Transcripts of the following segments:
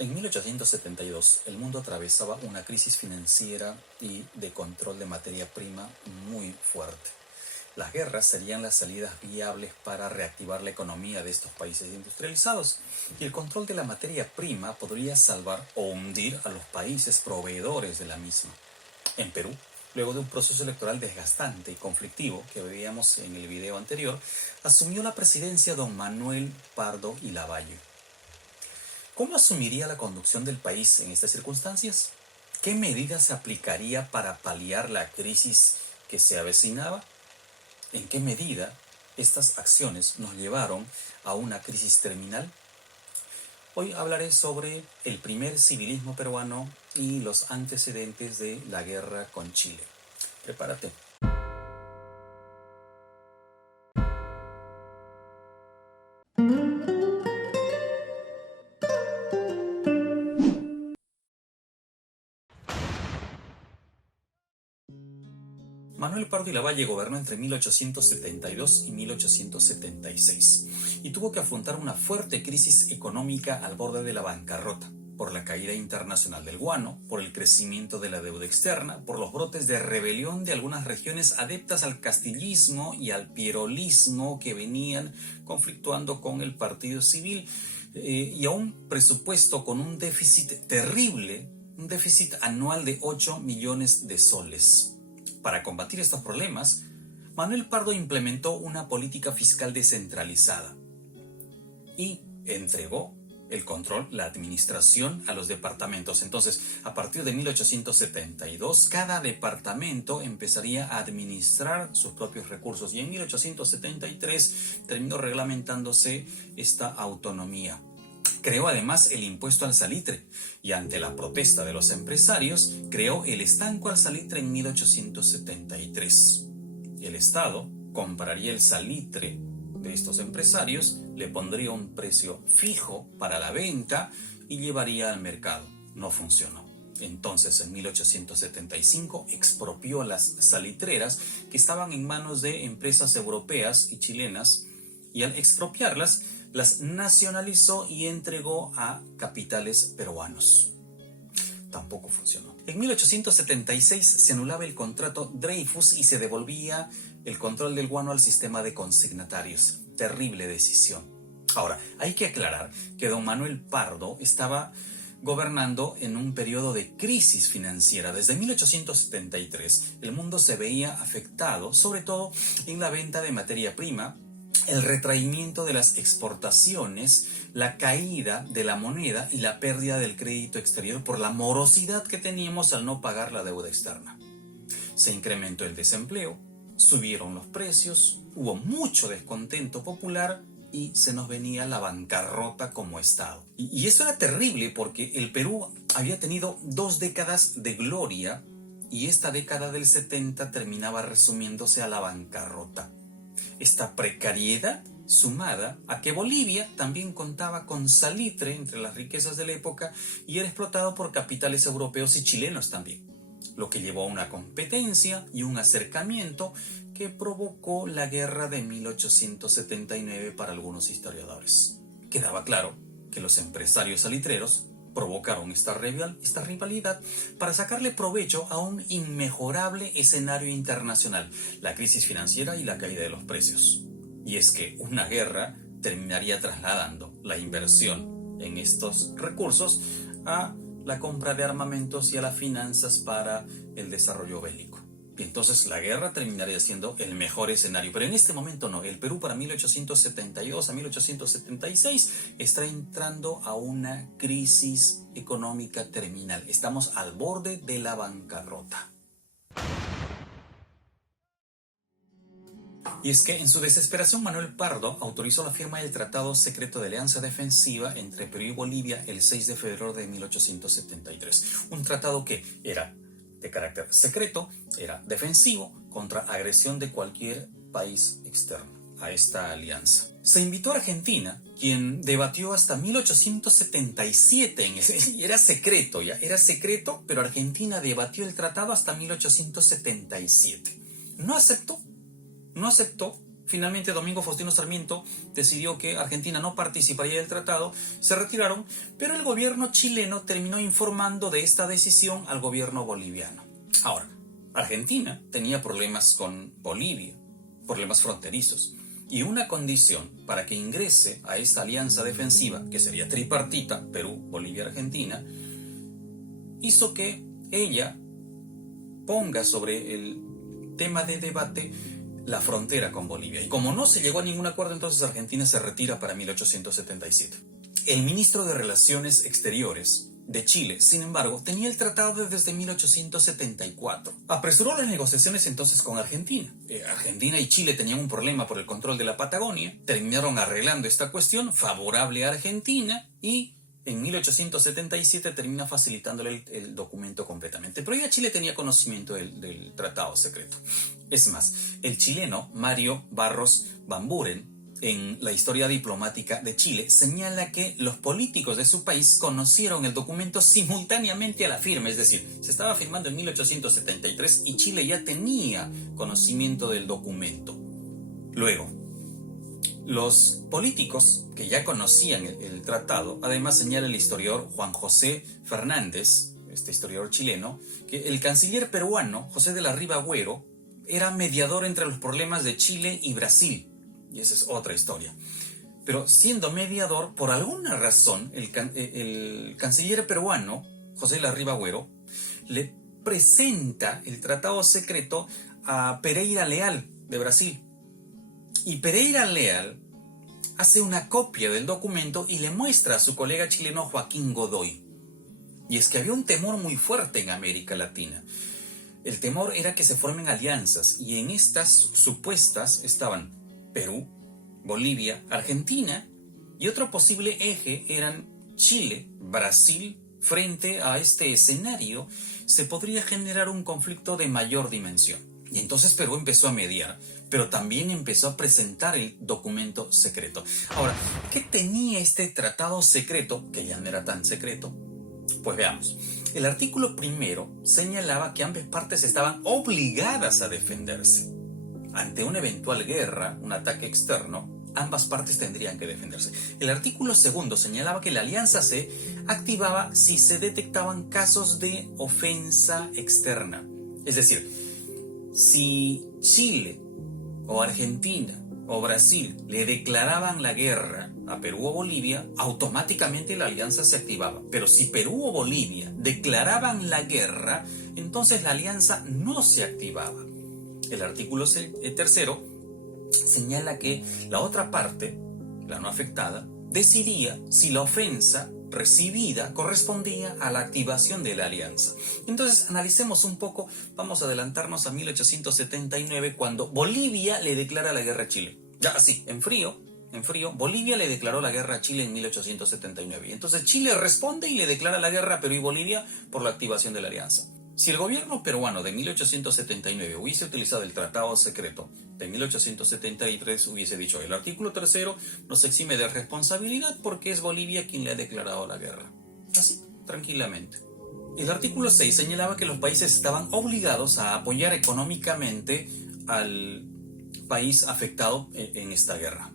En 1872, el mundo atravesaba una crisis financiera y de control de materia prima muy fuerte. Las guerras serían las salidas viables para reactivar la economía de estos países industrializados, y el control de la materia prima podría salvar o hundir a los países proveedores de la misma. En Perú, luego de un proceso electoral desgastante y conflictivo que veíamos en el video anterior, asumió la presidencia don Manuel Pardo y Lavalle. ¿Cómo asumiría la conducción del país en estas circunstancias? ¿Qué medidas se aplicaría para paliar la crisis que se avecinaba? ¿En qué medida estas acciones nos llevaron a una crisis terminal? Hoy hablaré sobre el primer civilismo peruano y los antecedentes de la guerra con Chile. Prepárate. Manuel Pardo y Lavalle gobernó entre 1872 y 1876 y tuvo que afrontar una fuerte crisis económica al borde de la bancarrota, por la caída internacional del guano, por el crecimiento de la deuda externa, por los brotes de rebelión de algunas regiones adeptas al castillismo y al pierolismo que venían conflictuando con el Partido Civil, y a un presupuesto con un déficit terrible, un déficit anual de 8 millones de soles. Para combatir estos problemas, Manuel Pardo implementó una política fiscal descentralizada y entregó el control, la administración a los departamentos. Entonces, a partir de 1872, cada departamento empezaría a administrar sus propios recursos y en 1873 terminó reglamentándose esta autonomía. Creó además el impuesto al salitre y ante la protesta de los empresarios creó el estanco al salitre en 1873. El Estado compraría el salitre de estos empresarios, le pondría un precio fijo para la venta y llevaría al mercado. No funcionó. Entonces, en 1875 expropió las salitreras que estaban en manos de empresas europeas y chilenas y al expropiarlas, las nacionalizó y entregó a capitales peruanos. Tampoco funcionó. En 1876 se anulaba el contrato Dreyfus y se devolvía el control del guano al sistema de consignatarios. Terrible decisión. Ahora, hay que aclarar que don Manuel Pardo estaba gobernando en un periodo de crisis financiera. Desde 1873 el mundo se veía afectado, sobre todo en la venta de materia prima, el retraimiento de las exportaciones, la caída de la moneda y la pérdida del crédito exterior por la morosidad que teníamos al no pagar la deuda externa. Se incrementó el desempleo, subieron los precios, hubo mucho descontento popular y se nos venía la bancarrota como Estado. Y esto era terrible porque el Perú había tenido 2 décadas de gloria y esta década del 70 terminaba resumiéndose a la bancarrota. Esta precariedad sumada a que Bolivia también contaba con salitre entre las riquezas de la época y era explotado por capitales europeos y chilenos también, lo que llevó a una competencia y un acercamiento que provocó la guerra de 1879 para algunos historiadores. Quedaba claro que los empresarios salitreros provocaron esta rivalidad para sacarle provecho a un inmejorable escenario internacional, la crisis financiera y la caída de los precios. Y es que una guerra terminaría trasladando la inversión en estos recursos a la compra de armamentos y a las finanzas para el desarrollo bélico. Y entonces la guerra terminaría siendo el mejor escenario. Pero en este momento no. El Perú para 1872 a 1876 está entrando a una crisis económica terminal. Estamos al borde de la bancarrota. Y es que en su desesperación Manuel Pardo autorizó la firma del Tratado Secreto de Alianza Defensiva entre Perú y Bolivia el 6 de febrero de 1873. Un tratado que era de carácter secreto, era defensivo contra agresión de cualquier país externo a esta alianza. Se invitó a Argentina, quien debatió hasta 1877 y era secreto, pero Argentina debatió el tratado hasta 1877. No aceptó Finalmente, Domingo Faustino Sarmiento decidió que Argentina no participaría del tratado, se retiraron, pero el gobierno chileno terminó informando de esta decisión al gobierno boliviano. Ahora, Argentina tenía problemas con Bolivia, problemas fronterizos, y una condición para que ingrese a esta alianza defensiva, que sería tripartita, Perú, Bolivia, Argentina, hizo que ella ponga sobre el tema de debate la frontera con Bolivia. Y como no se llegó a ningún acuerdo, entonces Argentina se retira para 1877. El ministro de Relaciones Exteriores de Chile, sin embargo, tenía el tratado desde 1874. Apresuró las negociaciones entonces con Argentina. Argentina y Chile tenían un problema por el control de la Patagonia. Terminaron arreglando esta cuestión favorable a Argentina y en 1877 termina facilitándole el documento completamente. Pero ya Chile tenía conocimiento del tratado secreto. Es más, el chileno Mario Barros Van Buren, en la historia diplomática de Chile, señala que los políticos de su país conocieron el documento simultáneamente a la firma, es decir, se estaba firmando en 1873 y Chile ya tenía conocimiento del documento. Luego, los políticos que ya conocían el tratado, además señala el historiador Juan José Fernández, este historiador chileno, que el canciller peruano José de la Riva Agüero era mediador entre los problemas de Chile y Brasil. Y esa es otra historia. Pero siendo mediador, por alguna razón, el canciller peruano, José Larriba Agüero, le presenta el tratado secreto a Pereira Leal, de Brasil. Y Pereira Leal hace una copia del documento y le muestra a su colega chileno Joaquín Godoy. Y es que había un temor muy fuerte en América Latina. El temor era que se formen alianzas, y en estas supuestas estaban Perú, Bolivia, Argentina, y otro posible eje eran Chile, Brasil. Frente a este escenario se podría generar un conflicto de mayor dimensión. Y entonces Perú empezó a mediar, pero también empezó a presentar el documento secreto. Ahora, ¿qué tenía este tratado secreto, que ya no era tan secreto? Pues veamos. El artículo primero señalaba que ambas partes estaban obligadas a defenderse. Ante una eventual guerra, un ataque externo, ambas partes tendrían que defenderse. El artículo segundo señalaba que la alianza se activaba si se detectaban casos de ofensa externa. Es decir, si Chile o Argentina o Brasil le declaraban la guerra a Perú o Bolivia, automáticamente la alianza se activaba. Pero si Perú o Bolivia declaraban la guerra, entonces la alianza no se activaba. El artículo tercero señala que la otra parte, la no afectada, decidía si la ofensa recibida correspondía a la activación de la alianza. Entonces, analicemos un poco, vamos a adelantarnos a 1879, cuando Bolivia le declara la guerra a Chile. Ya así, en frío, Bolivia le declaró la guerra a Chile en 1879. Y entonces Chile responde y le declara la guerra a Perú y Bolivia por la activación de la alianza. Si el gobierno peruano de 1879 hubiese utilizado el tratado secreto de 1873, hubiese dicho: el artículo tercero nos exime de responsabilidad porque es Bolivia quien le ha declarado la guerra. Así, tranquilamente. El artículo 6 señalaba que los países estaban obligados a apoyar económicamente al país afectado en esta guerra.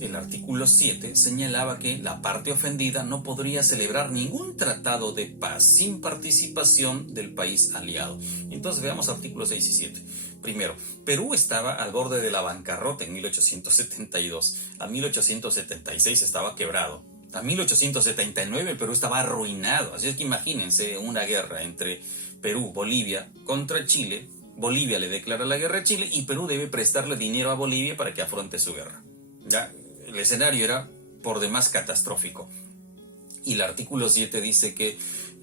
El artículo 7 señalaba que la parte ofendida no podría celebrar ningún tratado de paz sin participación del país aliado. Entonces veamos artículos 6 y 7. Primero, Perú estaba al borde de la bancarrota en 1872. A 1876 estaba quebrado. A 1879 el Perú estaba arruinado. Así es que imagínense una guerra entre Perú, Bolivia contra Chile. Bolivia le declara la guerra a Chile y Perú debe prestarle dinero a Bolivia para que afronte su guerra. Ya, el escenario era por demás catastrófico. Y el artículo 7 dice que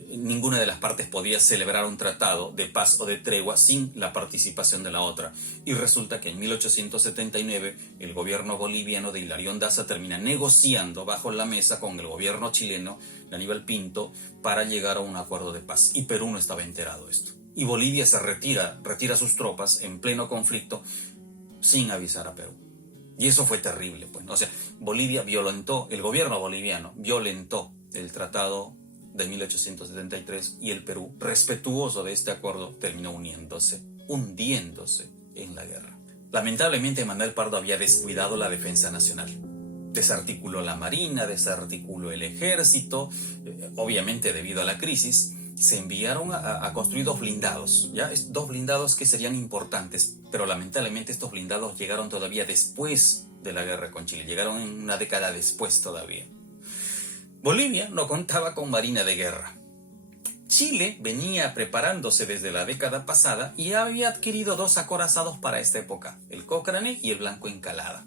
ninguna de las partes podía celebrar un tratado de paz o de tregua sin la participación de la otra. Y resulta que en 1879 el gobierno boliviano de Hilarión Daza termina negociando bajo la mesa con el gobierno chileno de Aníbal Pinto para llegar a un acuerdo de paz. Y Perú no estaba enterado de esto. Y Bolivia se retira sus tropas en pleno conflicto sin avisar a Perú. Y eso fue terrible, pues. O sea, el gobierno boliviano violentó el tratado de 1873 y el Perú, respetuoso de este acuerdo, terminó hundiéndose en la guerra. Lamentablemente Manuel Pardo había descuidado la defensa nacional. Desarticuló la marina, desarticuló el ejército, obviamente debido a la crisis, se enviaron a construir dos blindados, ¿ya? Dos blindados que serían importantes, pero lamentablemente estos blindados llegaron todavía después de la guerra con Chile, llegaron en una década después todavía. Bolivia no contaba con marina de guerra. Chile venía preparándose desde la década pasada y había adquirido dos acorazados para esta época, el Cochrane y el Blanco Encalada.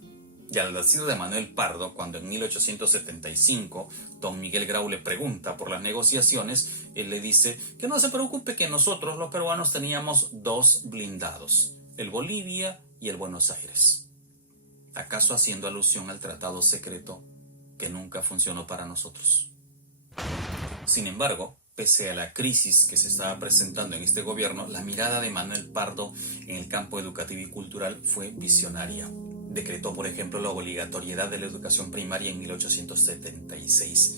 Y al decir de Manuel Pardo, cuando en 1875 don Miguel Grau le pregunta por las negociaciones, él le dice que no se preocupe, que nosotros los peruanos teníamos dos blindados, el Bolivia y el Buenos Aires. ¿Acaso haciendo alusión al tratado secreto que nunca funcionó para nosotros? Sin embargo, pese a la crisis que se estaba presentando en este gobierno, la mirada de Manuel Pardo en el campo educativo y cultural fue visionaria. Decretó, por ejemplo, la obligatoriedad de la educación primaria en 1876.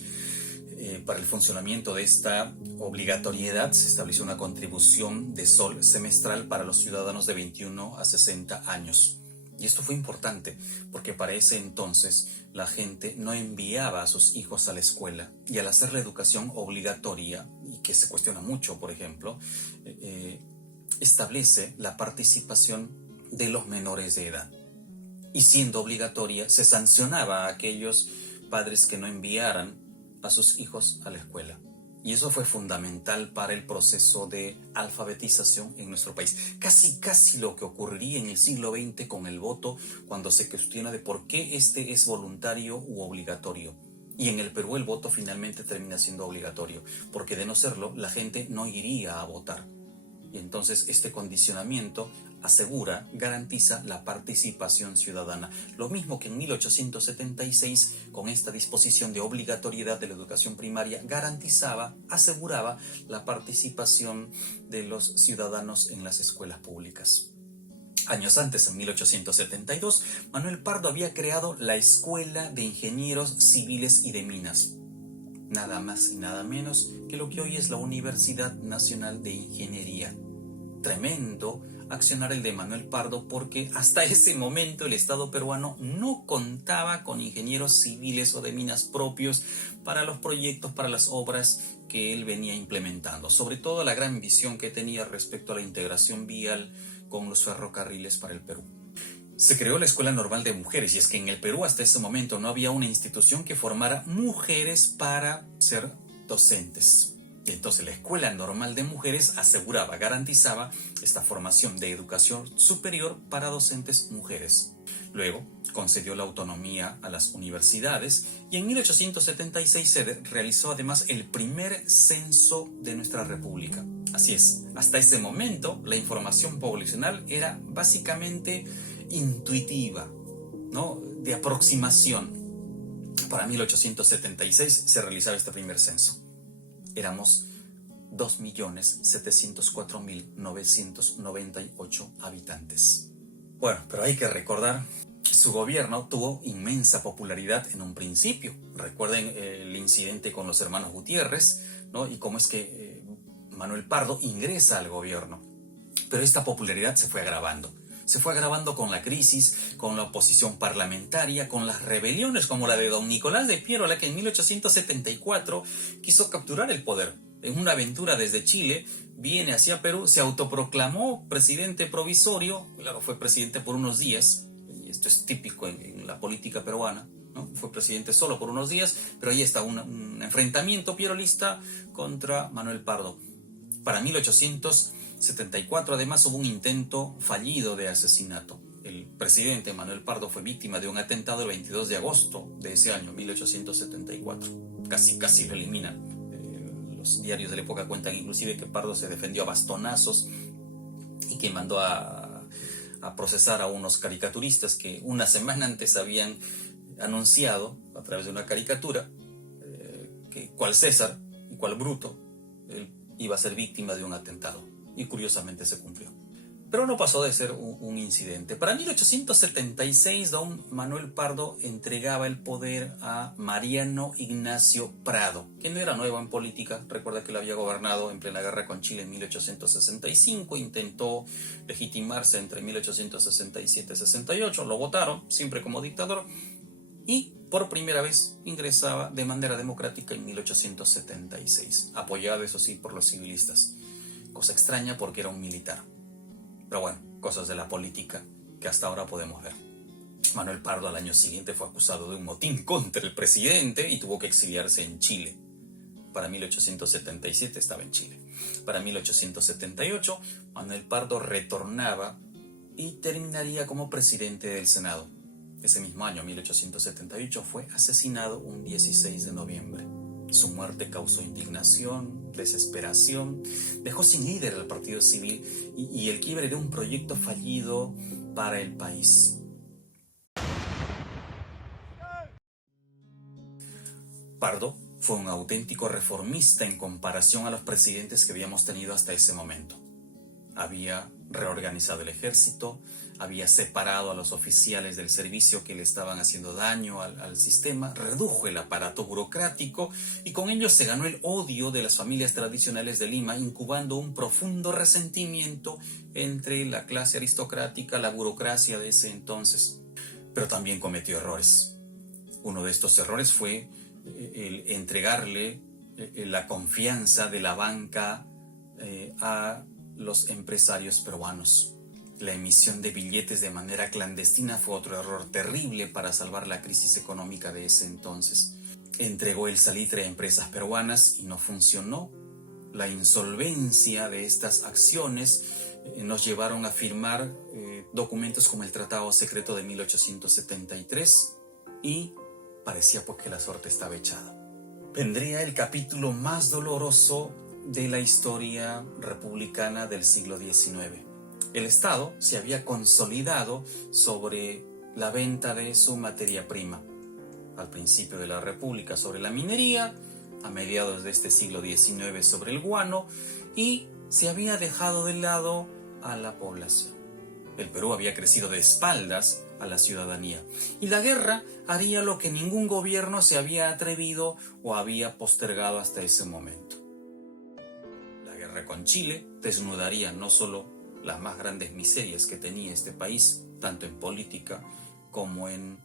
Para el funcionamiento de esta obligatoriedad se estableció una contribución de sol semestral para los ciudadanos de 21 a 60 años. Y esto fue importante porque para ese entonces la gente no enviaba a sus hijos a la escuela, y al hacer la educación obligatoria, y que se cuestiona mucho, por ejemplo, establece la participación de los menores de edad. Y siendo obligatoria, se sancionaba a aquellos padres que no enviaran a sus hijos a la escuela. Y eso fue fundamental para el proceso de alfabetización en nuestro país. Casi lo que ocurriría en el siglo XX con el voto, cuando se cuestiona de por qué este es voluntario u obligatorio. Y en el Perú el voto finalmente termina siendo obligatorio, porque de no serlo, la gente no iría a votar. Y entonces este condicionamiento asegura, garantiza la participación ciudadana. Lo mismo que en 1876, con esta disposición de obligatoriedad de la educación primaria, garantizaba, aseguraba la participación de los ciudadanos en las escuelas públicas. Años antes, en 1872, Manuel Pardo había creado la Escuela de Ingenieros Civiles y de Minas. Nada más y nada menos que lo que hoy es la Universidad Nacional de Ingeniería. Tremendo accionar el de Manuel Pardo, porque hasta ese momento el Estado peruano no contaba con ingenieros civiles o de minas propios para los proyectos, para las obras que él venía implementando. Sobre todo la gran visión que tenía respecto a la integración vial con los ferrocarriles para el Perú. Se creó la Escuela Normal de Mujeres, y es que en el Perú hasta ese momento no había una institución que formara mujeres para ser docentes. Y entonces la Escuela Normal de Mujeres aseguraba, garantizaba esta formación de educación superior para docentes mujeres. Luego concedió la autonomía a las universidades, y en 1876 se realizó además el primer censo de nuestra república. Así es, hasta ese momento la información poblacional era básicamente intuitiva, ¿no? De aproximación. Para 1876 se realizaba este primer censo. Éramos 2.704.998 habitantes. Bueno, pero hay que recordar que su gobierno tuvo inmensa popularidad en un principio. Recuerden el incidente con los hermanos Gutiérrez, ¿no? Y cómo es que Manuel Pardo ingresa al gobierno. Pero esta popularidad se fue agravando. Se fue agravando con la crisis, con la oposición parlamentaria, con las rebeliones como la de don Nicolás de Piero, la que en 1874 quiso capturar el poder. En una aventura desde Chile, viene hacia Perú, se autoproclamó presidente provisorio, claro, fue presidente por unos días, y esto es típico en la política peruana, ¿no? Fue presidente solo por unos días, pero ahí está un enfrentamiento pierolista contra Manuel Pardo. Para 1874, además, hubo un intento fallido de asesinato. El presidente Manuel Pardo fue víctima de un atentado el 22 de agosto de ese año, 1874. Casi lo eliminan. Los diarios de la época cuentan inclusive que Pardo se defendió a bastonazos y que mandó a procesar a unos caricaturistas que una semana antes habían anunciado a través de una caricatura que cual César y cual Bruto él iba a ser víctima de un atentado. Y curiosamente se cumplió. Pero no pasó de ser un incidente. Para 1876, don Manuel Pardo entregaba el poder a Mariano Ignacio Prado, quien no era nuevo en política. Recuerda que él había gobernado en plena guerra con Chile en 1865, intentó legitimarse entre 1867 y 68, lo votaron, siempre como dictador, y por primera vez ingresaba de manera democrática en 1876, apoyado, eso sí, por los civilistas. Cosa extraña porque era un militar. Pero bueno, cosas de la política que hasta ahora podemos ver. Manuel Pardo al año siguiente fue acusado de un motín contra el presidente y tuvo que exiliarse en Chile. Para 1877 estaba en Chile. Para 1878, Manuel Pardo retornaba y terminaría como presidente del Senado. Ese mismo año, 1878, fue asesinado un 16 de noviembre. Su muerte causó indignación, desesperación, dejó sin líder al partido civil y el quiebre de un proyecto fallido para el país. Pardo fue un auténtico reformista en comparación a los presidentes que habíamos tenido hasta ese momento. Había reorganizado el ejército, había separado a los oficiales del servicio que le estaban haciendo daño al sistema, redujo el aparato burocrático y con ello se ganó el odio de las familias tradicionales de Lima, incubando un profundo resentimiento entre la clase aristocrática, la burocracia de ese entonces. Pero también cometió errores. Uno de estos errores fue el entregarle la confianza de la banca a los empresarios peruanos. La emisión de billetes de manera clandestina fue otro error terrible para salvar la crisis económica de ese entonces. Entregó el salitre a empresas peruanas y no funcionó. La insolvencia de estas acciones nos llevaron a firmar documentos como el Tratado Secreto de 1873 y parecía pues que la suerte estaba echada. Vendría el capítulo más doloroso de la historia republicana del siglo XIX. El Estado se había consolidado sobre la venta de su materia prima. Al principio de la República sobre la minería, a mediados de este siglo XIX sobre el guano, y se había dejado de lado a la población. El Perú había crecido de espaldas a la ciudadanía, y la guerra haría lo que ningún gobierno se había atrevido o había postergado hasta ese momento. La guerra con Chile desnudaría no solo las más grandes miserias que tenía este país, tanto en política como en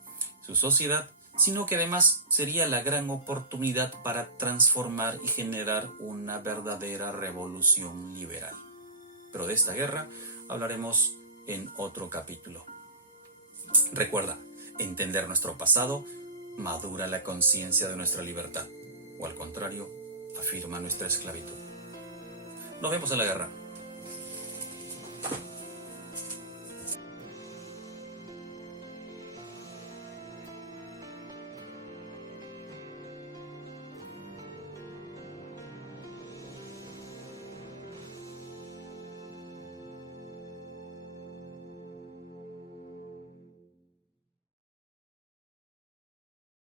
su sociedad, sino que además sería la gran oportunidad para transformar y generar una verdadera revolución liberal. Pero de esta guerra hablaremos en otro capítulo. Recuerda, entender nuestro pasado madura la conciencia de nuestra libertad, o al contrario, afirma nuestra esclavitud. Nos vemos en la guerra.